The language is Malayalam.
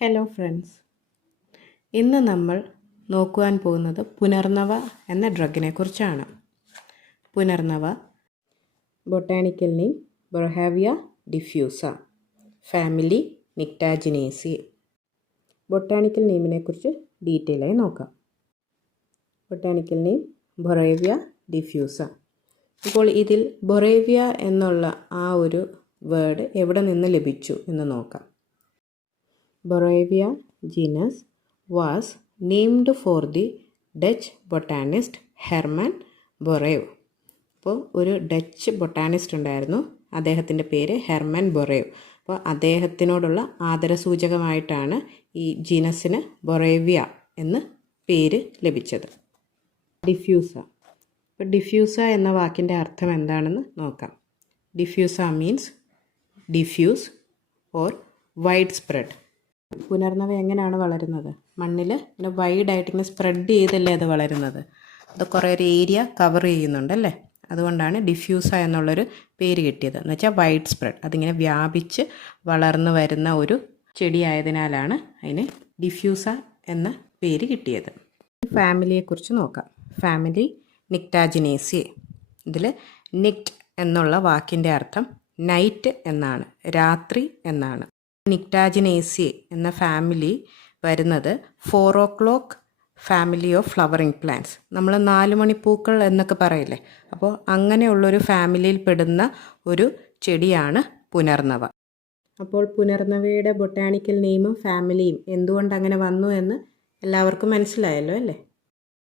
ഹലോ ഫ്രണ്ട്സ്, ഇന്ന് നമ്മൾ നോക്കുവാൻ പോകുന്നത് പുനർനവ എന്ന ഡ്രഗിനെ കുറിച്ചാണ്. Punarnava botanical name Boerhavia diffusa, family Nyctaginaceae. Botanical നെയിമിനെ കുറിച്ച് ഡീറ്റെയിൽ ആയി നോക്കാം. Botanical name Boerhavia diffusa. ഇപ്പോൾ ഇതിൽ ബൊറേവിയ എന്നുള്ള ആ ഒരു വേർഡ് എവിടെ നിന്ന് ലഭിച്ചു എന്ന് നോക്കാം. Borrelia genus was named for the Dutch botanist Herman Boerhaave. അപ്പോൾ ഒരു ഡച്ച് ബൊട്ടാനിസ്റ്റ് ഉണ്ടായിരുന്നു, അദ്ദേഹത്തിൻ്റെ പേര് ഹെർമൻ ബൊറേവ്. അപ്പോൾ അദ്ദേഹത്തിനോടുള്ള ആദരസൂചകമായിട്ടാണ് ഈ ജീനസിന് ബൊറേവിയ എന്ന് പേര് ലഭിച്ചത്. ഡിഫ്യൂസ. ഇപ്പോൾ ഡിഫ്യൂസ എന്ന വാക്കിൻ്റെ അർത്ഥം എന്താണെന്ന് നോക്കാം. Diffusa means diffuse or wide spread. Punarnava എങ്ങനെയാണ് വളരുന്നത്? മണ്ണിൽ ഇങ്ങനെ വൈഡായിട്ട് ഇങ്ങനെ സ്പ്രെഡ് ചെയ്തല്ലേ അത് വളരുന്നത്. അത് കുറേ ഒരു ഏരിയ കവർ ചെയ്യുന്നുണ്ടല്ലേ, അതുകൊണ്ടാണ് ഡിഫ്യൂസ എന്നുള്ളൊരു പേര് കിട്ടിയത്. എന്ന് വെച്ചാൽ വൈഡ് സ്പ്രെഡ്, അതിങ്ങനെ വ്യാപിച്ച് വളർന്നു വരുന്ന ഒരു ചെടി ആയതിനാലാണ് അതിന് ഡിഫ്യൂസ എന്ന പേര് കിട്ടിയത്. ഫാമിലിയെക്കുറിച്ച് നോക്കാം. ഫാമിലി നിക്ടാജിനേസിയേ. ഇതിൽ നിക്ട് എന്നുള്ള വാക്കിൻ്റെ അർത്ഥം നൈറ്റ് എന്നാണ്, രാത്രി എന്നാണ്. നിക്ടാജിനേസിയേ എന്ന ഫാമിലി വരുന്നത് 4 o'clock family of flowering plants. നമ്മൾ 4 മണിപ്പൂക്കൾ എന്നൊക്കെ പറയില്ലേ, അപ്പോൾ അങ്ങനെയുള്ളൊരു ഫാമിലിയിൽ പെടുന്ന ഒരു ചെടിയാണ് പുനർനവ. അപ്പോൾ പുനർനവയുടെ ബൊട്ടാണിക്കൽ നെയിമും ഫാമിലിയും എന്തുകൊണ്ട് അങ്ങനെ വന്നു എന്ന് എല്ലാവർക്കും മനസ്സിലായല്ലോ അല്ലേ?